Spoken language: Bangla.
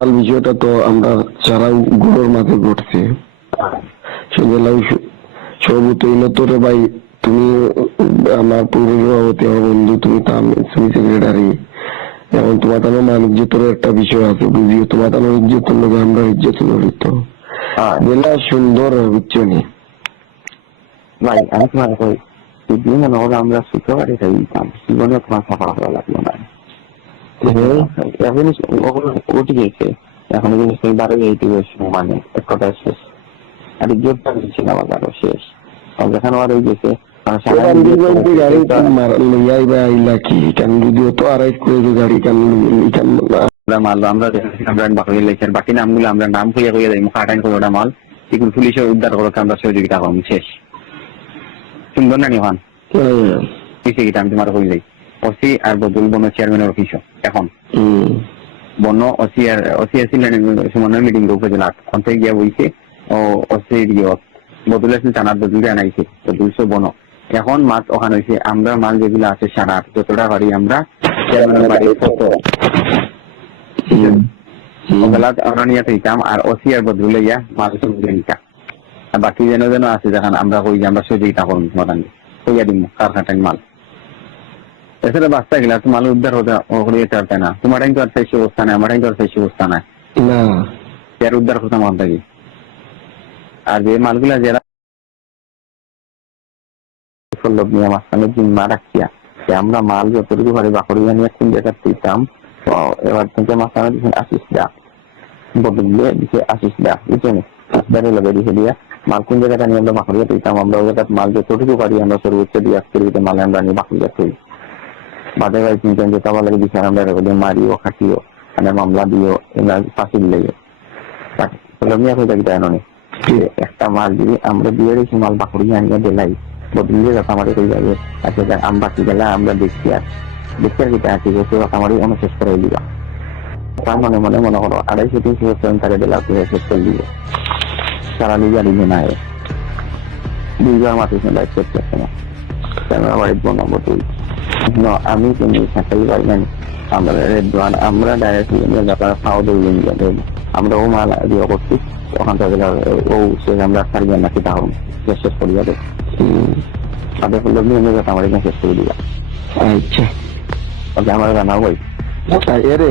কাল বিষয়টা তো আমরা যারা গুলোর মাঝে ঘটছে ভাই তুমি আমার সভাপতি আমার বন্ধু তুমি তো তুমি সেক্রেটারি এখন তোমার তো মান ইজ্জতের একটা বিষয় আছে বুঝিও তোমার তো ইজ্জতের লোক আমরা ইজ্জত লড়িত হয়। সুন্দর বুঝছ নি। ভাই আমি তোমার কই? করো আমরা শুক্রবারে দিতাম জীবনে তোমার সাফা করা লাগল না। এখন উঠে গেছে? এখন কিন্তু বারো এইটি মানে এক কথা শেষ। আর আবার আরও শেষ। আর যেখানে আর গেছে আমরা আমরা বাকি নামগুলো আমরা নাম কইয়া কইয়া দেয় মুখ আটাইন করে ওটা মাল। এগুলো পুলিশের উদ্ধার করতে আমরা সহযোগিতা করব শেষ। সুন্দর না নিহান? কিসে গিয়ে আমি তোমার যাই ওসি আর বদুল বন চেয়ারম্যানের অফিস এখন। বন ওসি আর ওসি আসিলেন সুমনের মিটিং উপজেলা গিয়া বইছে ও ওসি বদুল আসিল থানার বদুল আনাইছে বদুল সব বন। এখন মাছ ওখানে হয়েছে আমরা মাল যেগুলো আছে সারার যতটা পারি আমরা চেয়ারম্যানের বাড়ি ওগুলা আমরা নিয়ে থাকতাম আর ওসি আর বদরুল ইয়া মাল নিতাম আর বাকি যেন যেন আছে যখন আমরা কই যে আমরা সহযোগিতা করুন সমাধান কইয়া দিম কারখানাটার মাল। সেই অবস্থা নাই আমার টাইম তো আর সেই অবস্থা নাই। এর উদ্ধার করতাম আমার থাকি আর যে মালগুলা যারা সল্লভ নিয়ে মাঝখানে জিম্মা রাখিয়া আমরা মাল যতটুকু তিন জায়গা দিতাম এবার থেকে মাঝখানে দিচ্ছেন আশিস দা। বদলে দিছে আশিস দা বুঝছেন? দাঁড়িয়ে লগে দিছে দিয়া মাল কোন জায়গাটা নিয়ে আমরা বাকড়িয়া দিতাম। আমরা ওই মাল যতটুকু পারি আমরা সর্বোচ্চ দিয়ে দিতে মাল আমরা নিয়ে বাকড়িয়া থই বাদে ভাই চিন্তা যে তাবার লাগে দিছে, আমরা রেকর্ডিং মারিও, খাটিও মানে মামলা দিও এরা ফাঁসি দিলে সল্লভ নিয়ে কই থাকি নি। একটা মাল যদি আমরা দিয়ে রেখে মাল বাকড়িয়া আনিয়ে দিলাই, বদলিয়ে যাতে আমাদের কই যাবে। আচ্ছা আমরা বাকি গেলে আমরা দেখছি আর দেখছি আর কি আছে যে তোরা আমারই অনেক শেষ করে দিবা। তার মানে মনে মনে করো আড়াইশো, তিনশো বছর তাকে দিলে আপনি শেষ করে দিবে। সারা লিগা দিবে না। দুইবার মাত্র লাইফ করতেছে না কেন আমার এক নম্বর তুই No, আমি তুমি সাথেই পারবেন। আমরা রেডওয়ান আমরা ডাইরেক্ট ব্যাপারে নিয়ে যাব আমরা ও মাল দিয়ে করছি। ওখান থেকে ও সে আমরা সারিয়ে নাকি তাহলে শেষ করে যাবে। তাদের বলল নিয়ে যাতে আমার এখানে শেষ করে দিবা। আচ্ছা। ওকে আমার জানাও এরে